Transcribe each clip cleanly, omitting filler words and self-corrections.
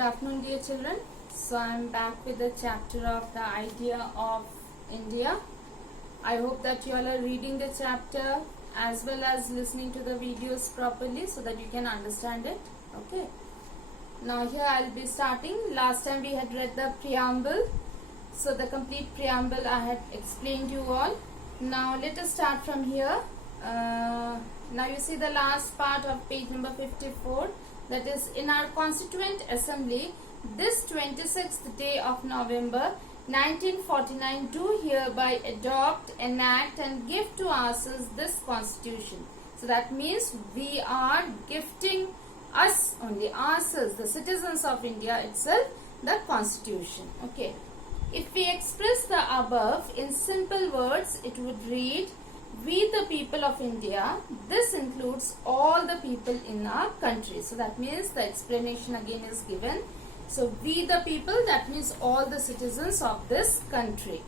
Good afternoon, dear children. So I am back with the chapter of the idea of India. I hope that you all are reading the chapter as well as listening to the videos properly so that you can understand it. Okay. Now here I will be starting. Last time we had read the preamble. So the complete preamble I had explained you all. Now let us start from here. Now you see the last part of page number 54. That is, in our Constituent Assembly, this 26th day of November 1949 do hereby adopt, enact and give to ourselves this Constitution. So that means we are gifting us only, ourselves, the citizens of India itself, the Constitution. Okay. If we express the above in simple words, it would read, we the people of India, this includes all the people in our country. So that means the explanation again is given. So we the people, that means all the citizens of this country,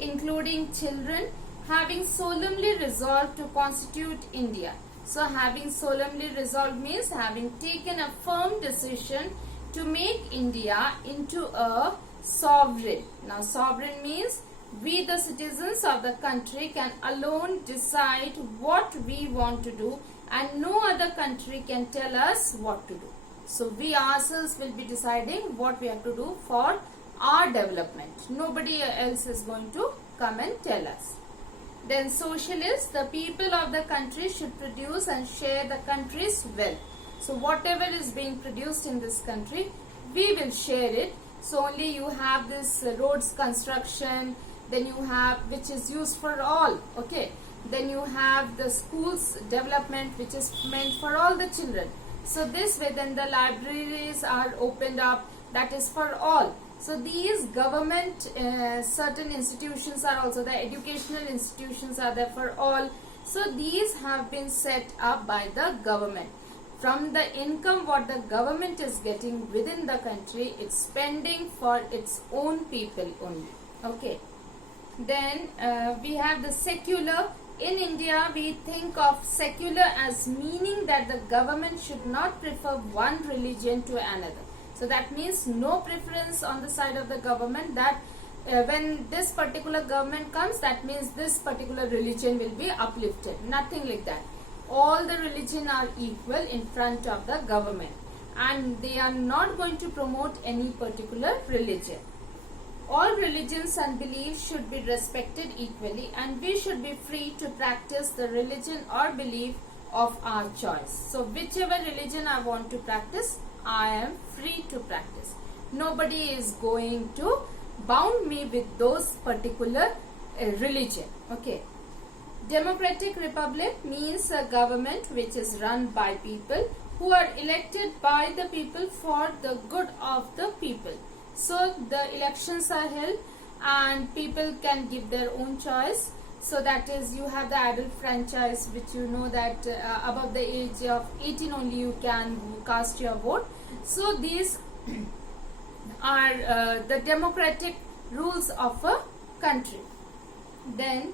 including children, having solemnly resolved to constitute India. So having solemnly resolved means having taken a firm decision to make India into a sovereign. Now sovereign means we the citizens of the country can alone decide what we want to do and no other country can tell us what to do. So we ourselves will be deciding what we have to do for our development. Nobody else is going to come and tell us. Then socialists, the people of the country should produce and share the country's wealth. So whatever is being produced in this country, we will share it. So only you have this roads construction, then you have which is used for all, okay. Then you have the schools development which is meant for all the children. So this way then the libraries are opened up, that is for all. So these government certain institutions are also, the educational institutions are there for all. So these have been set up by the government. From the income what the government is getting within the country, it's spending for its own people only, okay. Then we have the secular. In India we think of secular as meaning that the government should not prefer one religion to another. So that means no preference on the side of the government, that when this particular government comes, that means this particular religion will be uplifted. Nothing like that. All the religion are equal in front of the government and they are not going to promote any particular religion. All religions and beliefs should be respected equally and we should be free to practice the religion or belief of our choice. So whichever religion I want to practice, I am free to practice. Nobody is going to bound me with those particular religion, okay. Democratic republic means a government which is run by people who are elected by the people for the good of the people. So the elections are held and people can give their own choice. So that is, you have the adult franchise, which you know that above the age of 18 only you can cast your vote. So these are the democratic rules of a country. Then,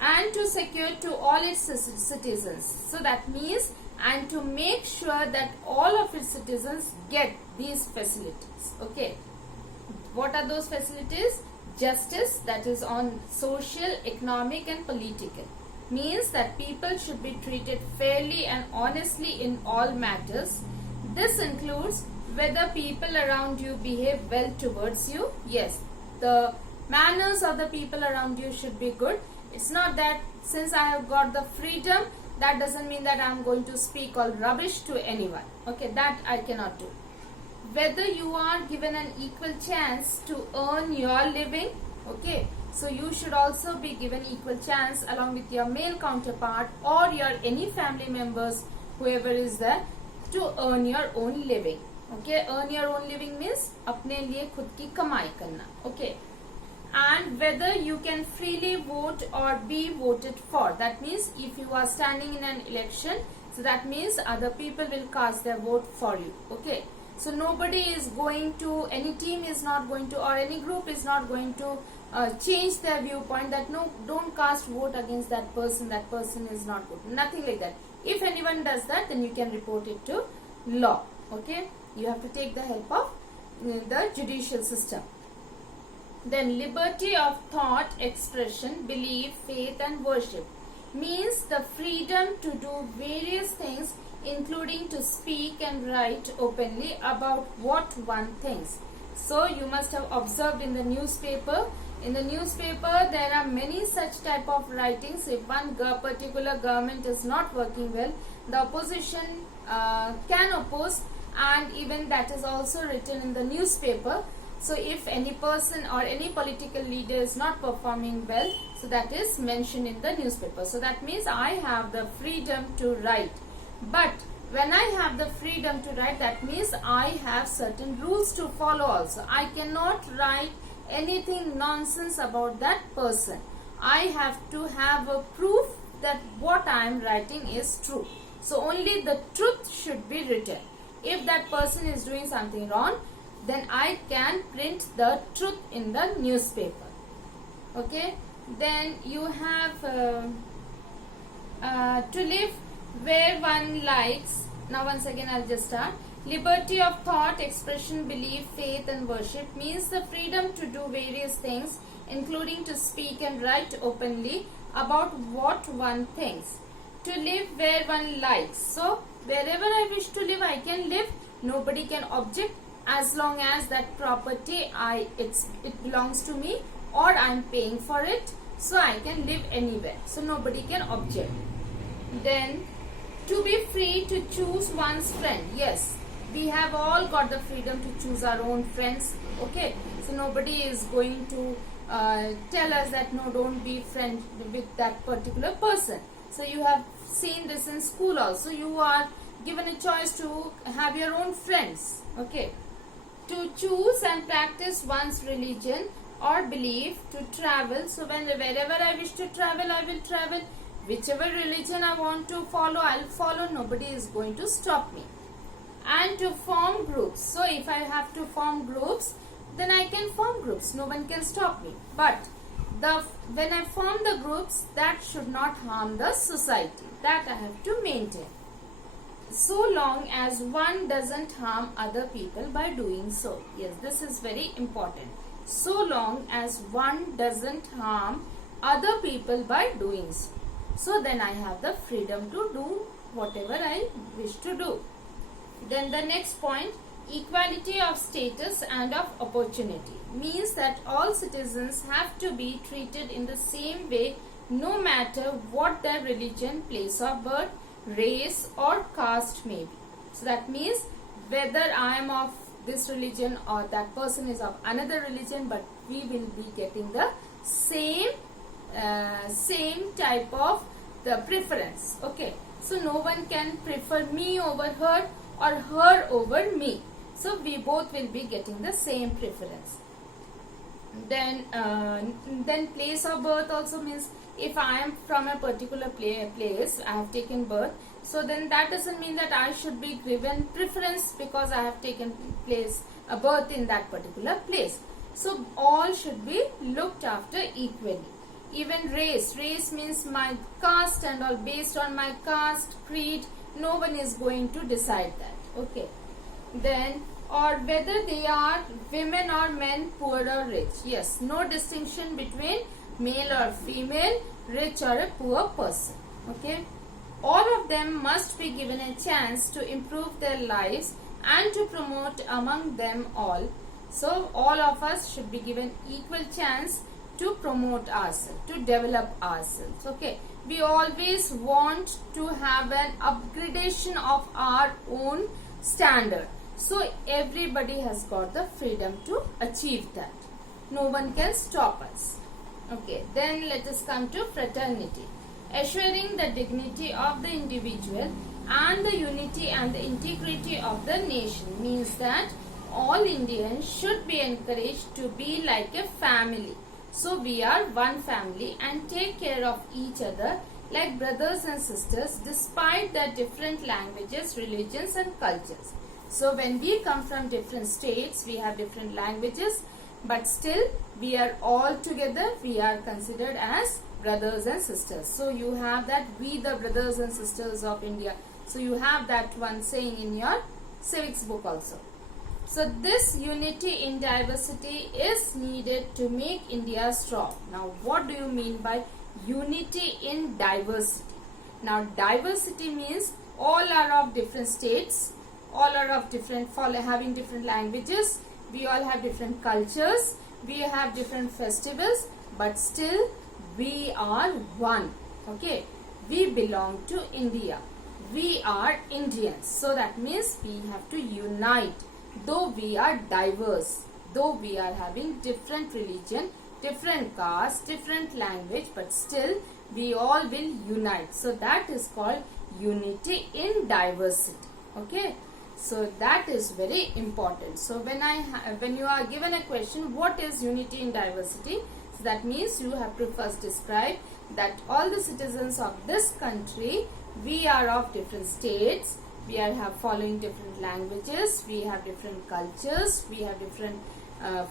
and to secure to all its citizens. So that means, and to make sure that all of its citizens get these facilities, okay. What are those facilities? Justice, that is on social, economic and political. Means that people should be treated fairly and honestly in all matters. This includes whether people around you behave well towards you. Yes, the manners of the people around you should be good. It's not that since I have got the freedom, that doesn't mean that I am going to speak all rubbish to anyone. Okay, that I cannot do. Whether you are given an equal chance to earn your living, okay. So you should also be given equal chance along with your male counterpart or your any family members, whoever is there, to earn your own living. Okay, earn your own living means अपने लिए खुद की कमाई करना. Okay. And whether you can freely vote or be voted for. That means if you are standing in an election, so that means other people will cast their vote for you. Okay. So nobody is going to, any team is not going to, or any group is not going to change their viewpoint that no, don't cast vote against that person is not good. Nothing like that. If anyone does that, then you can report it to law. Okay. You have to take the help of the judicial system. Then liberty of thought, expression, belief, faith and worship means the freedom to do various things, including to speak and write openly about what one thinks. So you must have observed in the newspaper. In the newspaper there are many such type of writings. If one particular government is not working well, the opposition can oppose, and even that is also written in the newspaper. So if any person or any political leader is not performing well, so that is mentioned in the newspaper. So that means I have the freedom to write. But when I have the freedom to write, that means I have certain rules to follow also. I cannot write anything nonsense about that person. I have to have a proof that what I am writing is true. So only the truth should be written. If that person is doing something wrong, then I can print the truth in the newspaper. Okay. Then you have to live where one likes. Now once again I'll just start. Liberty of thought, expression, belief, faith and worship means the freedom to do various things, including to speak and write openly about what one thinks. To live where one likes. So wherever I wish to live, I can live. Nobody can object, as long as that property it belongs to me or I am paying for it. So I can live anywhere. So nobody can object. Then to be free to choose one's friend. Yes, we have all got the freedom to choose our own friends. Okay, so nobody is going to tell us that no, don't be friend with that particular person. So you have seen this in school also. You are given a choice to have your own friends. Okay, to choose and practice one's religion or belief, to travel. So wherever I wish to travel, I will travel. Whichever religion I want to follow, I will follow. Nobody is going to stop me. And to form groups. So if I have to form groups, then I can form groups. No one can stop me. But when I form the groups, that should not harm the society. That I have to maintain. So long as one doesn't harm other people by doing so. Yes, this is very important. So long as one doesn't harm other people by doing so. So then I have the freedom to do whatever I wish to do. Then the next point, equality of status and of opportunity means that all citizens have to be treated in the same way, no matter what their religion, place of birth, race or caste may be. So that means whether I am of this religion or that person is of another religion, but we will be getting the same type of the preference. Okay, so no one can prefer me over her or her over me. So we both will be getting the same preference. Then place of birth also means if I am from a particular place, I have taken birth, so then that doesn't mean that I should be given preference because I have taken birth in that particular place. So all should be looked after equally. Even race means my caste and all, based on my caste, creed, no one is going to decide that. Okay. Then, or whether they are women or men, poor or rich. Yes, no distinction between male or female, rich or a poor person. Okay. All of them must be given a chance to improve their lives and to promote among them all. So all of us should be given equal chance to promote ourselves, to develop ourselves. Okay, we always want to have an upgradation of our own standard. So everybody has got the freedom to achieve that. No one can stop us. Okay, then let us come to fraternity. Assuring the dignity of the individual and the unity and the integrity of the nation means that all Indians should be encouraged to be like a family. So we are one family and take care of each other like brothers and sisters despite their different languages, religions and cultures. So when we come from different states, we have different languages, but still we are all together, we are considered as brothers and sisters. So you have that, we the brothers and sisters of India. So you have that one saying in your civics book also. So this unity in diversity is needed to make India strong. Now what do you mean by unity in diversity? Now diversity means all are of different states, all are of different, having different languages, we all have different cultures, we have different festivals, but still we are one. Okay, we belong to India, we are Indians. So that means we have to unite. Though we are diverse, though we are having different religion, different caste, different language, but still we all will unite. So that is called unity in diversity. Okay, so that is very important. So when you are given a question, what is unity in diversity? So that means you have to first describe that all the citizens of this country, we are of different states, we are following different languages, we have different cultures, we have different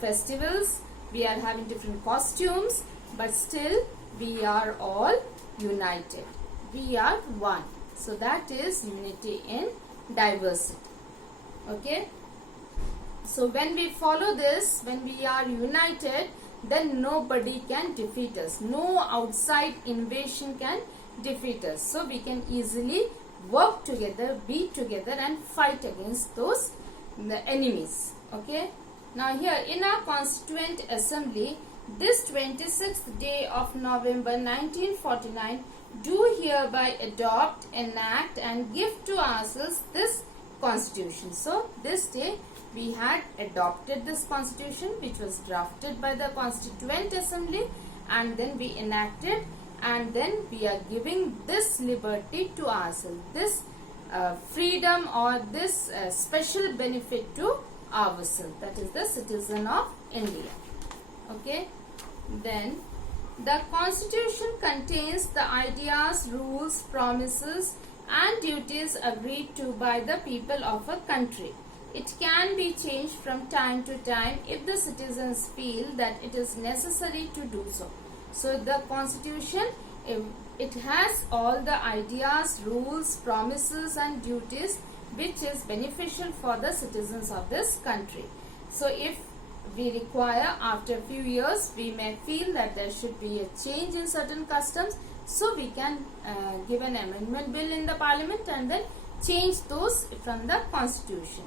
festivals, we are having different costumes, but still we are all united, we are one. So that is unity in diversity. Okay, so when we follow this, when we are united, then nobody can defeat us, no outside invasion can defeat us. So we can easily work together, be together and fight against those enemies. Okay, now here in our Constituent Assembly, this 26th day of November 1949, do hereby adopt, enact and give to ourselves this Constitution. So this day we had adopted this Constitution, which was drafted by the Constituent Assembly, and then we enacted, and then we are giving this liberty to ourselves, this freedom or this special benefit to ourselves, that is the citizen of India. Okay, then the Constitution contains the ideas, rules, promises and duties agreed to by the people of a country. It can be changed from time to time if the citizens feel that it is necessary to do so. So the Constitution, it has all the ideas, rules, promises and duties which is beneficial for the citizens of this country. So if we require, after a few years, we may feel that there should be a change in certain customs, so we can give an amendment bill in the parliament and then change those from the Constitution.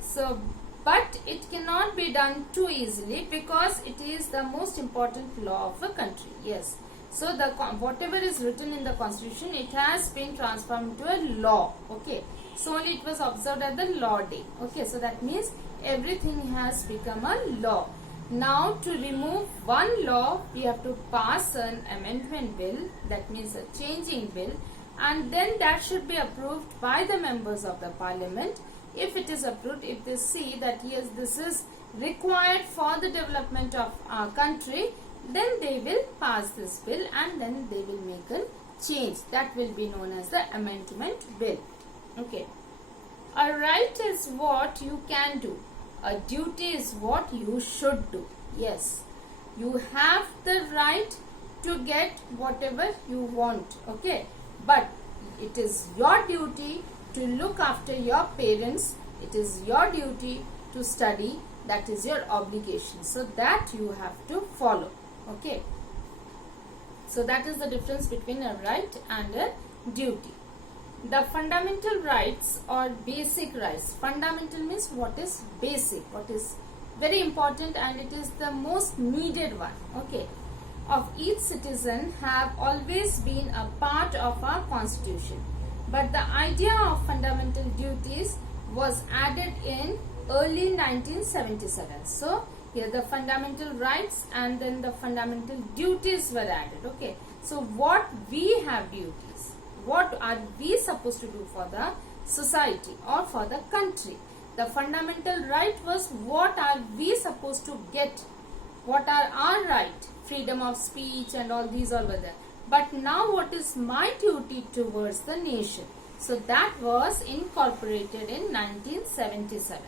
So, but it cannot be done too easily because it is the most important law of a country. Yes. So the whatever is written in the Constitution, it has been transformed into a law. Okay. So only it was observed at the law day. Okay. So that means everything has become a law. Now to remove one law, we have to pass an amendment bill, that means a changing bill, and then that should be approved by the members of the parliament. If it is approved, if they see that yes, this is required for the development of our country, then they will pass this bill and then they will make a change. That will be known as the amendment bill. Okay. A right is what you can do. A duty is what you should do. Yes. You have the right to get whatever you want. Okay. But it is your duty to look after your parents. It is your duty to study. That is your obligation. So that you have to follow. Okay. So that is the difference between a right and a duty. The fundamental rights or basic rights. Fundamental means what is basic, what is very important, and it is the most needed one. Okay. Of each citizen have always been a part of our Constitution. But the idea of fundamental duties was added in early 1977. So here the fundamental rights and then the fundamental duties were added. Okay. So what we have duties. What are we supposed to do for the society or for the country? The fundamental right was what are we supposed to get? What are our right? Freedom of speech and all these all were there. But now what is my duty towards the nation? So that was incorporated in 1977.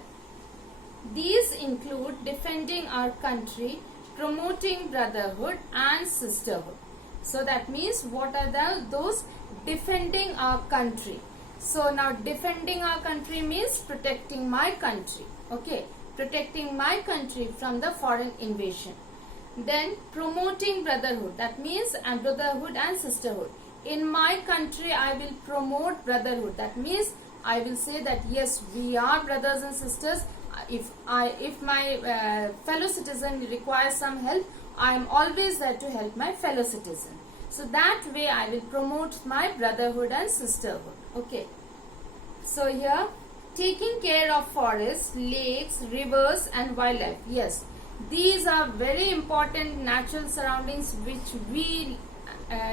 These include defending our country, promoting brotherhood and sisterhood. So that means what are those? Defending our country. So now defending our country means protecting my country. Okay, protecting my country from the foreign invasion. Then promoting brotherhood, that means and brotherhood and sisterhood. In my country I will promote brotherhood, that means I will say that yes, we are brothers and sisters. If my fellow citizen requires some help, I am always there to help my fellow citizen. So that way I will promote my brotherhood and sisterhood. Okay. So here, taking care of forests, lakes, rivers and wildlife. Yes, these are very important natural surroundings which we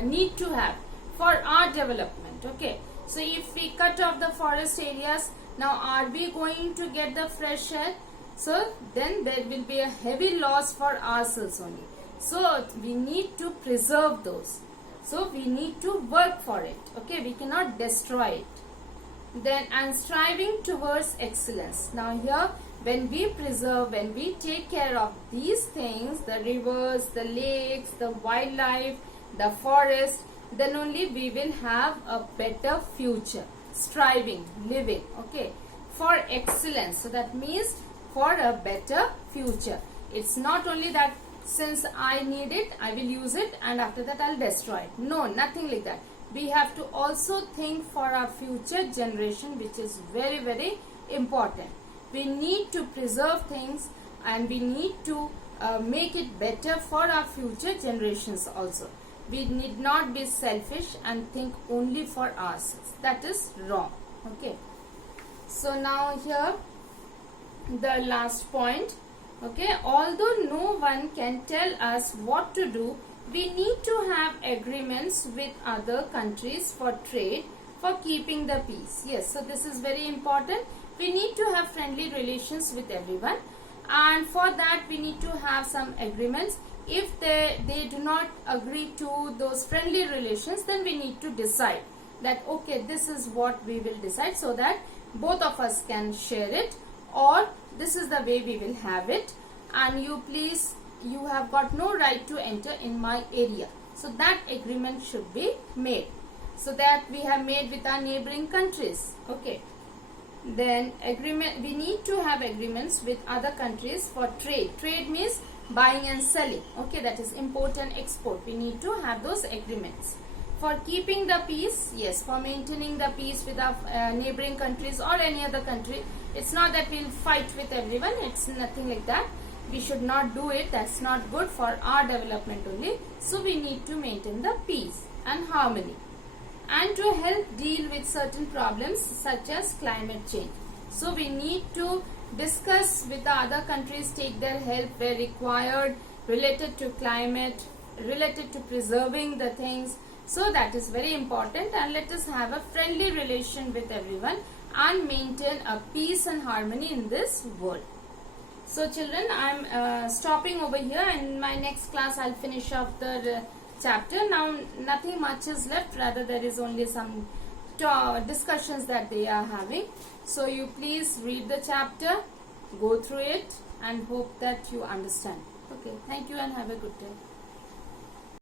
need to have for our development. Okay. So if we cut off the forest areas, now are we going to get the fresh air? So then there will be a heavy loss for ourselves only. So we need to preserve those. So we need to work for it. Okay, we cannot destroy it. Then and striving towards excellence. Now here, when we preserve, when we take care of these things, the rivers, the lakes, the wildlife, the forest, then only we will have a better future. Striving, living, okay, for excellence. So that means for a better future. It's not only that since I need it, I will use it and after that I'll destroy it. No, nothing like that. We have to also think for our future generation, which is very, very important. We need to preserve things and we need to make it better for our future generations also. We need not be selfish and think only for ourselves. That is wrong. Okay. So now here the last point. Okay, although no one can tell us what to do, we need to have agreements with other countries for trade, for keeping the peace. Yes, so this is very important. We need to have friendly relations with everyone, and for that we need to have some agreements. If they do not agree to those friendly relations, then we need to decide that okay, this is what we will decide, so that both of us can share it, or this is the way we will have it, and you have got no right to enter in my area. So that agreement should be made, so that we have made with our neighboring countries. Okay. Then agreement, we need to have agreements with other countries for trade. Trade means buying and selling. Okay, that is import and export. We need to have those agreements. For keeping the peace, yes, for maintaining the peace with our neighboring countries or any other country. It's not that we'll fight with everyone. It's nothing like that. We should not do it. That's not good for our development only. So we need to maintain the peace and harmony, and to help deal with certain problems such as climate change. So we need to discuss with the other countries, take their help where required, related to climate, related to preserving the things. So that is very important, and let us have a friendly relation with everyone and maintain a peace and harmony in this world. So children, I'm stopping over here. In my next class I'll finish off the chapter. Now nothing much is left, rather there is only some discussions that they are having. So you please read the chapter, go through it, and hope that you understand. Okay, thank you and have a good day.